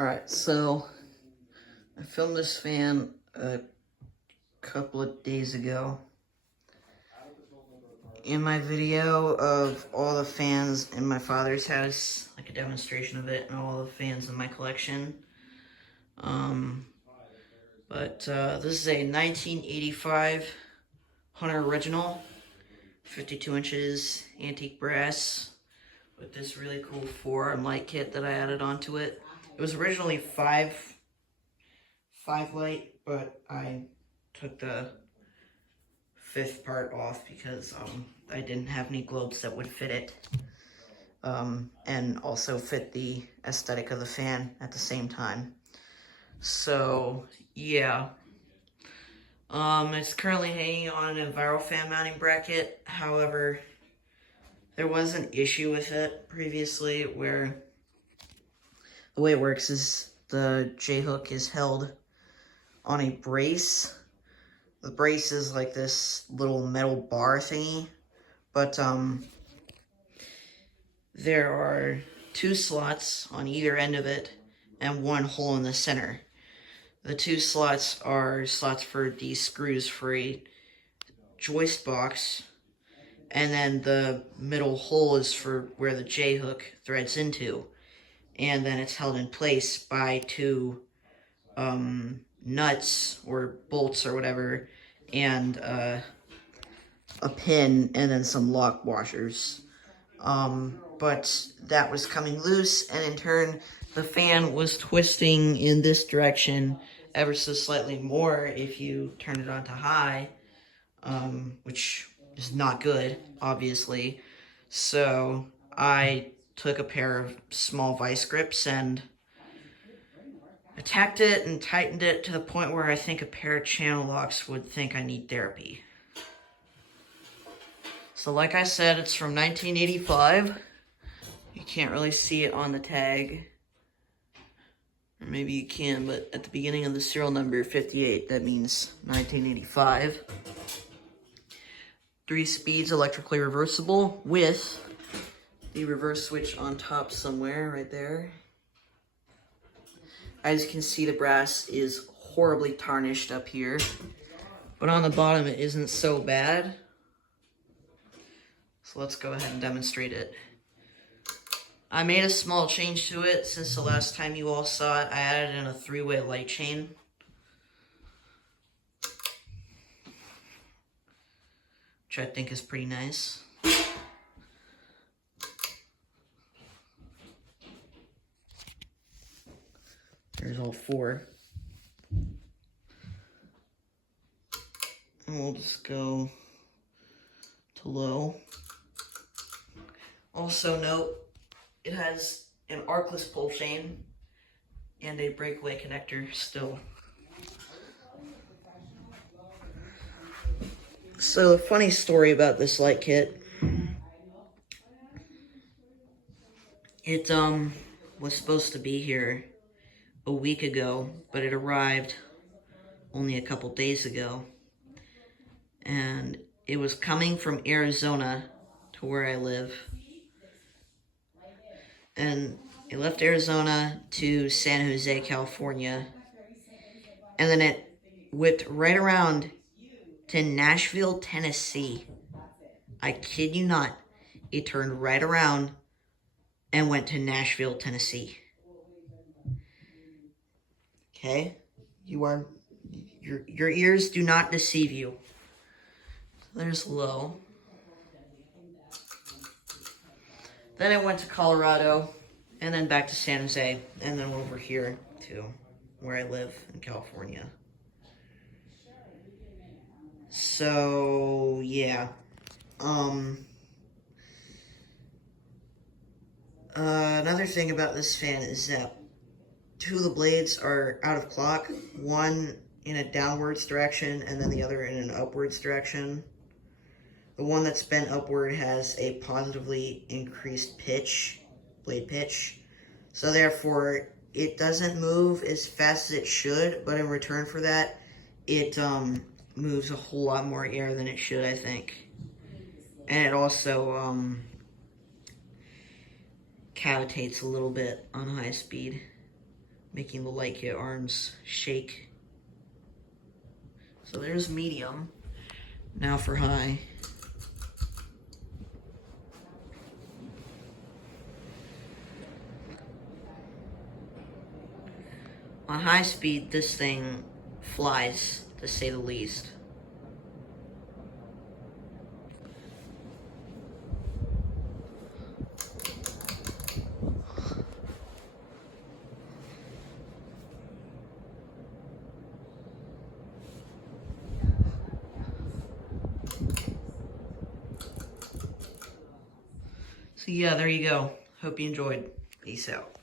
Alright, so I filmed this fan a couple of days ago. In my video of all the fans in my father's house, like a demonstration of it, and all the fans in my collection. This is a 1985 Hunter Original, 52 inches, antique brass, with this really cool forearm light kit that I added onto it. It was originally five light, but I took the fifth part off because I didn't have any globes that would fit it, and also fit the aesthetic of the fan at the same time. So yeah, it's currently hanging on an Enviro fan mounting bracket. However, there was an issue with it previously where the way it works is the J-hook is held on a brace. The brace is like this little metal bar thingy, but there are two slots on either end of it and one hole in the center. The two slots are slots for these screws for a joist box, and then the middle hole is for where the J-hook threads into, and then it's held in place by two nuts or bolts or whatever, and a pin, and then some lock washers. But that was coming loose, and in turn the fan was twisting in this direction ever so slightly more if you turn it on to high, which is not good, obviously. So I took a pair of small vice grips and attacked it and tightened it to the point where I think a pair of channel locks would think I need therapy. So like I said, it's from 1985. You can't really see it on the tag. Or maybe you can, but at the beginning of the serial number 58, that means 1985. 3 speeds electrically reversible with the reverse switch on top somewhere, right there. As you can see, the brass is horribly tarnished up here, but on the bottom it isn't so bad. So let's go ahead and demonstrate it. I made a small change to it since the last time you all saw it. I added in a 3-way light chain. Which I think is pretty nice. There's all 4. And we'll just go to low. Also note, it has an arcless pull chain and a breakaway connector still. So a funny story about this light kit. It was supposed to be here a week ago, but it arrived only a couple days ago. And it was coming from Arizona to where I live. And it left Arizona to San Jose, California. And then it whipped right around to Nashville, Tennessee. I kid you not. It turned right around and went to Nashville, Tennessee. Okay? Your ears do not deceive you. There's low. Then I went to Colorado, and then back to San Jose, and then over here to where I live in California. So, yeah. Another thing about this fan is that 2 of the blades are out of clock, one in a downwards direction and then the other in an upwards direction. The one that's bent upward has a positively increased pitch, blade pitch, so therefore it doesn't move as fast as it should, but in return for that, it moves a whole lot more air than it should, I think. And it also cavitates a little bit on high speed, making the Leica arms shake. So there's medium. Now for high. On high speed, this thing flies, to say the least. So yeah, there you go. Hope you enjoyed. Peace out.